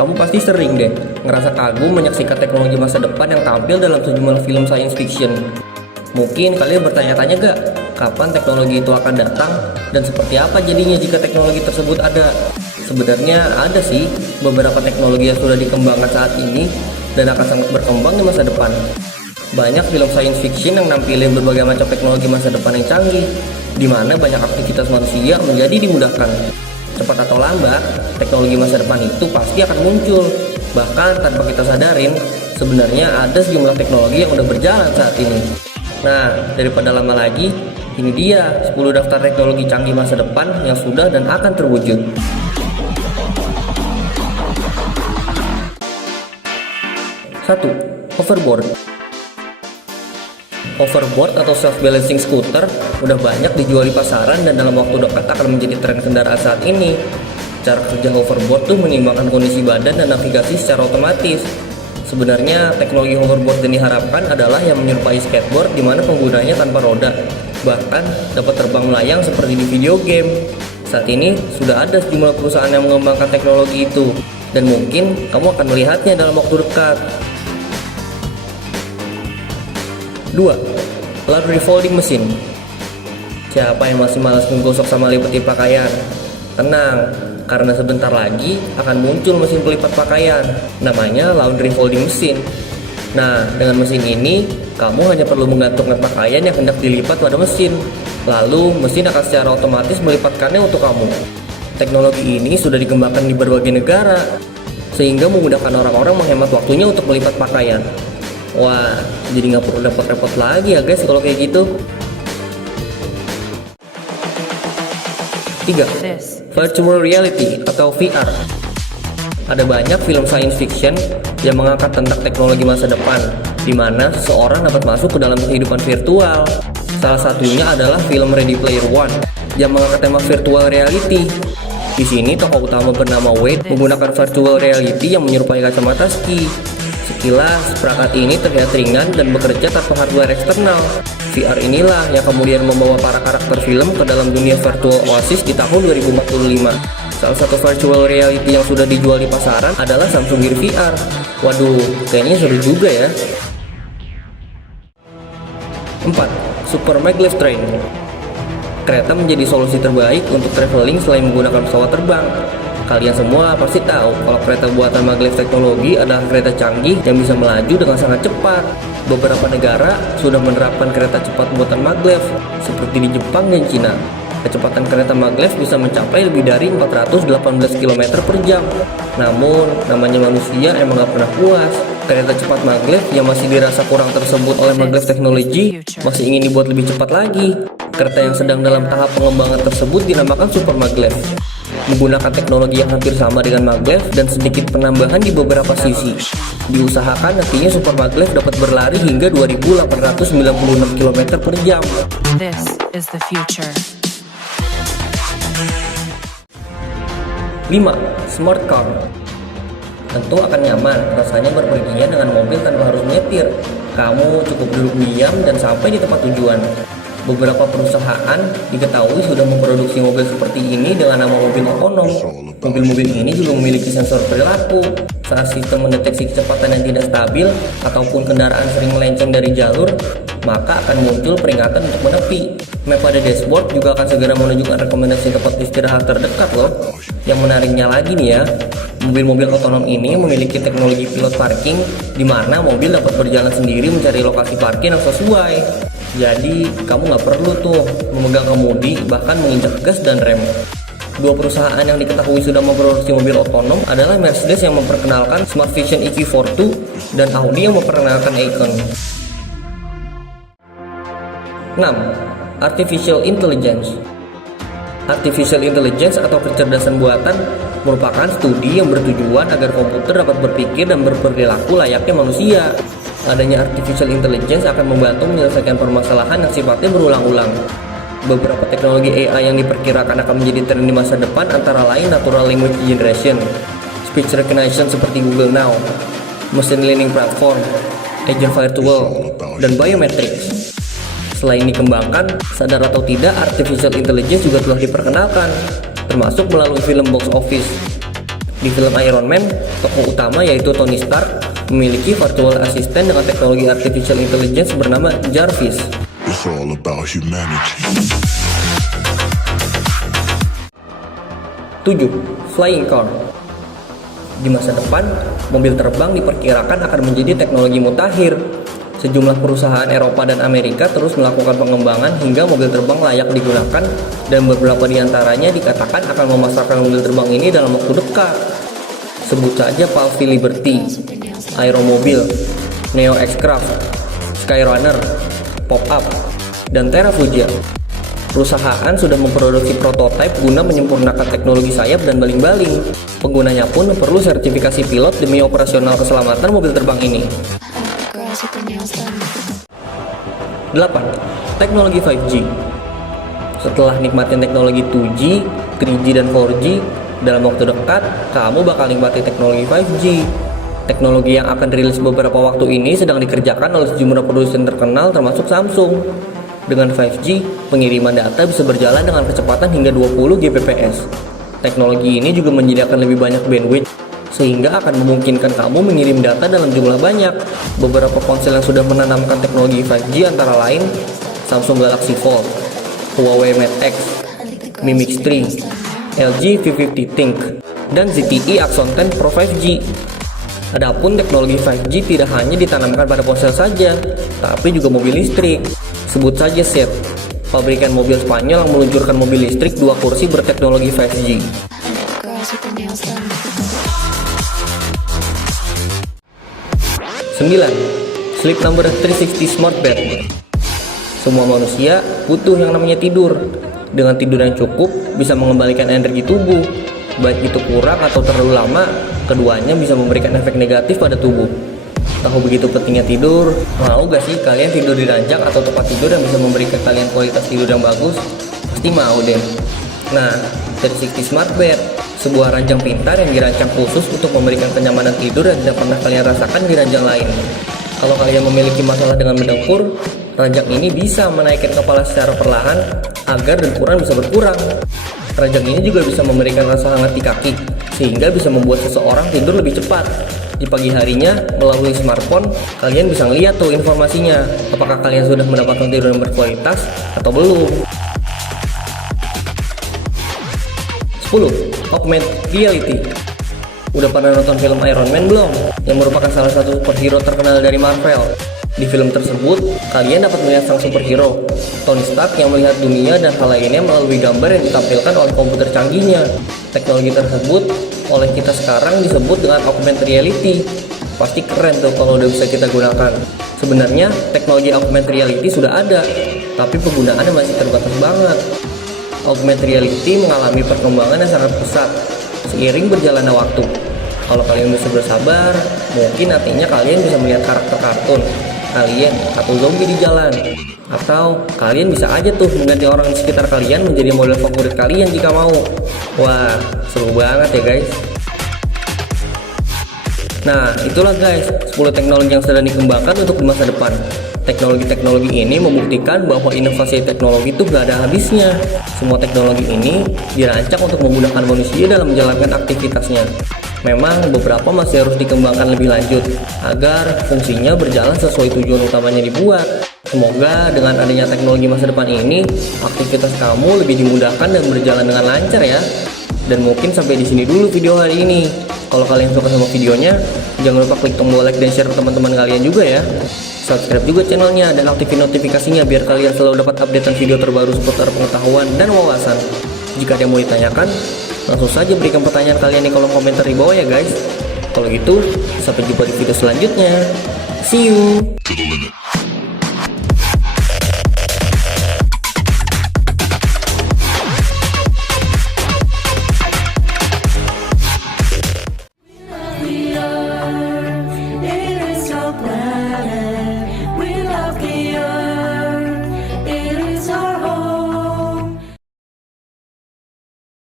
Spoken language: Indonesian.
Kamu pasti sering deh ngerasa kagum menyaksikan teknologi masa depan yang tampil dalam sejumlah film science fiction. Mungkin kalian bertanya-tanya gak, kapan teknologi itu akan datang dan seperti apa jadinya jika teknologi tersebut ada? Sebenarnya ada sih beberapa teknologi yang sudah dikembangkan saat ini dan akan sangat berkembang di masa depan. Banyak film science fiction yang nampilin berbagai macam teknologi masa depan yang canggih, di mana banyak aktivitas manusia menjadi dimudahkan. Cepat atau lambat, teknologi masa depan itu pasti akan muncul. Bahkan tanpa kita sadarin, sebenarnya ada sejumlah teknologi yang udah berjalan saat ini. Nah, daripada lama lagi, ini dia 10 daftar teknologi canggih masa depan yang sudah dan akan terwujud. 1. Hoverboard. Hoverboard atau self-balancing scooter udah banyak dijual di pasaran dan dalam waktu dekat akan menjadi tren kendaraan saat ini. Cara kerja hoverboard tuh menyeimbangkan kondisi badan dan navigasi secara otomatis. Sebenarnya teknologi hoverboard yang diharapkan adalah yang menyerupai skateboard di mana penggunanya tanpa roda, bahkan dapat terbang melayang seperti di video game. Saat ini sudah ada sejumlah perusahaan yang mengembangkan teknologi itu, dan mungkin kamu akan melihatnya dalam waktu dekat. 2. Laundry folding machine. Siapa yang masih malas menggosok sama lipetin pakaian? Tenang, karena sebentar lagi akan muncul mesin pelipat pakaian, namanya laundry folding machine. Nah, dengan mesin ini, kamu hanya perlu menggantungkan pakaian yang hendak dilipat pada mesin. Lalu, mesin akan secara otomatis melipatkannya untuk kamu. Teknologi ini sudah dikembangkan di berbagai negara, sehingga memudahkan orang-orang menghemat waktunya untuk melipat pakaian. Wah, jadi nggak perlu repot-repot lagi ya guys kalau kayak gitu. 3. Virtual reality atau VR. Ada banyak film science fiction yang mengangkat tentang teknologi masa depan, di mana seseorang dapat masuk ke dalam kehidupan virtual. Salah satunya adalah film Ready Player One yang mengangkat tema virtual reality. Di sini tokoh utama bernama Wade menggunakan virtual reality yang menyerupai kacamata ski. Sekilas, perangkat ini terlihat ringan dan bekerja tanpa hardware eksternal. VR inilah yang kemudian membawa para karakter film ke dalam dunia virtual Oasis di tahun 2045. Salah satu virtual reality yang sudah dijual di pasaran adalah Samsung Gear VR. Waduh, kayaknya seru juga ya. 4. Super Maglev Train. Kereta menjadi solusi terbaik untuk traveling selain menggunakan pesawat terbang. Kalian semua pasti tahu kalau kereta buatan maglev teknologi adalah kereta canggih yang bisa melaju dengan sangat cepat. Beberapa negara sudah menerapkan kereta cepat buatan maglev, seperti di Jepang dan Cina. Kecepatan kereta maglev bisa mencapai lebih dari 418 km per jam. Namun, namanya manusia emang gak pernah puas. Kereta cepat maglev yang masih dirasa kurang tersebut oleh maglev teknologi masih ingin dibuat lebih cepat lagi. Kereta yang sedang dalam tahap pengembangan tersebut dinamakan super maglev, menggunakan teknologi yang hampir sama dengan maglev dan sedikit penambahan di beberapa sisi. Diusahakan nantinya super maglev dapat berlari hingga 2.896 km per jam. This is the future. 5. Smart car. Tentu akan nyaman rasanya berpergian dengan mobil tanpa harus menyetir. Kamu cukup duduk diam dan sampai di tempat tujuan. Beberapa perusahaan diketahui sudah memproduksi mobil seperti ini dengan nama mobil otonom. Mobil-mobil ini juga memiliki sensor perilaku. Saat sistem mendeteksi kecepatan yang tidak stabil ataupun kendaraan sering melenceng dari jalur, maka akan muncul peringatan untuk menepi. Map pada dashboard juga akan segera menunjukkan rekomendasi tempat istirahat terdekat loh. Yang menariknya lagi nih ya, mobil-mobil otonom ini memiliki teknologi pilot parking, di mana mobil dapat berjalan sendiri mencari lokasi parkir yang sesuai. Jadi kamu nggak perlu tuh memegang kemudi, bahkan menginjak gas dan rem. Dua perusahaan yang diketahui sudah memproduksi mobil otonom adalah Mercedes yang memperkenalkan Smart Vision EV42 dan Audi yang memperkenalkan Icon. 6. Artificial Intelligence. Artificial Intelligence atau kecerdasan buatan merupakan studi yang bertujuan agar komputer dapat berpikir dan berperilaku layaknya manusia. Adanya artificial intelligence akan membantu menyelesaikan permasalahan yang sifatnya berulang-ulang. Beberapa teknologi AI yang diperkirakan akan menjadi tren di masa depan antara lain natural language generation, speech recognition seperti Google Now, machine learning platform, agent virtual, dan biometrics. Selain dikembangkan, sadar atau tidak, artificial intelligence juga telah diperkenalkan, termasuk melalui film box office. Di film Iron Man, tokoh utama yaitu Tony Stark memiliki virtual assistant dengan teknologi artificial intelligence bernama Jarvis. It's all about humanity. 7. Flying car. Di masa depan, mobil terbang diperkirakan akan menjadi teknologi mutakhir. Sejumlah perusahaan Eropa dan Amerika terus melakukan pengembangan hingga mobil terbang layak digunakan, dan beberapa di antaranya dikatakan akan memasarkan mobil terbang ini dalam waktu dekat. Sebut saja Palfy Liberty, Aeromobile, Neo X-Craft, Skyrunner, Pop-Up, dan Terrafugia. Perusahaan sudah memproduksi prototipe guna menyempurnakan teknologi sayap dan baling-baling. Penggunanya pun perlu sertifikasi pilot demi operasional keselamatan mobil terbang ini. 8. Teknologi 5G. Setelah nikmatin teknologi 2G, 3G, dan 4G, dalam waktu dekat, kamu bakal nikmati teknologi 5G. Teknologi yang akan dirilis beberapa waktu ini sedang dikerjakan oleh sejumlah produsen terkenal termasuk Samsung. Dengan 5G, pengiriman data bisa berjalan dengan kecepatan hingga 20 Gbps. Teknologi ini juga menyediakan lebih banyak bandwidth, sehingga akan memungkinkan kamu mengirim data dalam jumlah banyak. Beberapa ponsel yang sudah menanamkan teknologi 5G antara lain Samsung Galaxy Fold, Huawei Mate X, Mi Mix 3, LG V50 Think, dan ZTE Axon 10 Pro 5G. Adapun teknologi 5G tidak hanya ditanamkan pada ponsel saja, tapi juga mobil listrik. Sebut saja Seat, pabrikan mobil Spanyol yang meluncurkan mobil listrik 2 kursi berteknologi 5G. 9. Sleep Number 360 Smart Bed. Semua manusia butuh yang namanya tidur. Dengan tidur yang cukup bisa mengembalikan energi tubuh. Baik itu kurang atau terlalu lama, keduanya bisa memberikan efek negatif pada tubuh. Tahu begitu pentingnya tidur? Mau gak sih kalian tidur di ranjang atau tempat tidur yang bisa memberikan kalian kualitas tidur yang bagus? Pasti mau deh. Nah, 360 Smart Bed, sebuah ranjang pintar yang dirancang khusus untuk memberikan kenyamanan tidur yang tidak pernah kalian rasakan di ranjang lain. Kalau kalian memiliki masalah dengan mendengkur, ranjang ini bisa menaikkan kepala secara perlahan agar dengkuran bisa berkurang. Ranjang ini juga bisa memberikan rasa hangat di kaki, sehingga bisa membuat seseorang tidur lebih cepat. Di pagi harinya, melalui smartphone, kalian bisa ngeliat tuh informasinya, apakah kalian sudah mendapatkan tidur yang berkualitas atau belum. 10. Augmented Reality. Udah pernah nonton film Iron Man belum? Yang merupakan salah satu superhero terkenal dari Marvel. Di film tersebut, kalian dapat melihat sang superhero, Tony Stark, yang melihat dunia dan hal lainnya melalui gambar yang ditampilkan oleh komputer canggihnya. Teknologi tersebut oleh kita sekarang disebut dengan augmented reality. Pasti keren tuh kalau udah bisa kita gunakan. Sebenarnya teknologi augmented reality sudah ada, tapi penggunaannya masih terbatas banget. Augmented reality mengalami perkembangan yang sangat pesat seiring berjalannya waktu. Kalau kalian bisa bersabar, mungkin nantinya kalian bisa melihat karakter kartun kalian atau zombie di jalan. Atau kalian bisa aja tuh mengganti orang di sekitar kalian menjadi model favorit kalian jika mau. Wah, seru banget ya guys. Nah, itulah guys 10 teknologi yang sedang dikembangkan untuk di masa depan. Teknologi-teknologi ini membuktikan bahwa inovasi teknologi itu gak ada habisnya. Semua teknologi ini dirancang untuk memudahkan manusia dalam menjalankan aktivitasnya. Memang beberapa masih harus dikembangkan lebih lanjut agar fungsinya berjalan sesuai tujuan utamanya dibuat. Semoga dengan adanya teknologi masa depan ini, aktivitas kamu lebih dimudahkan dan berjalan dengan lancar ya. Dan mungkin sampai di sini dulu video hari ini. Kalau kalian suka sama videonya, jangan lupa klik tombol like dan share ke teman-teman kalian juga ya. Subscribe juga channelnya dan aktifin notifikasinya biar kalian selalu dapat updatean video terbaru seputar pengetahuan dan wawasan. Jika ada yang mau ditanyakan, langsung saja berikan pertanyaan kalian di kolom komentar di bawah ya guys. Kalau gitu, sampai jumpa di video selanjutnya. See you. To the limit.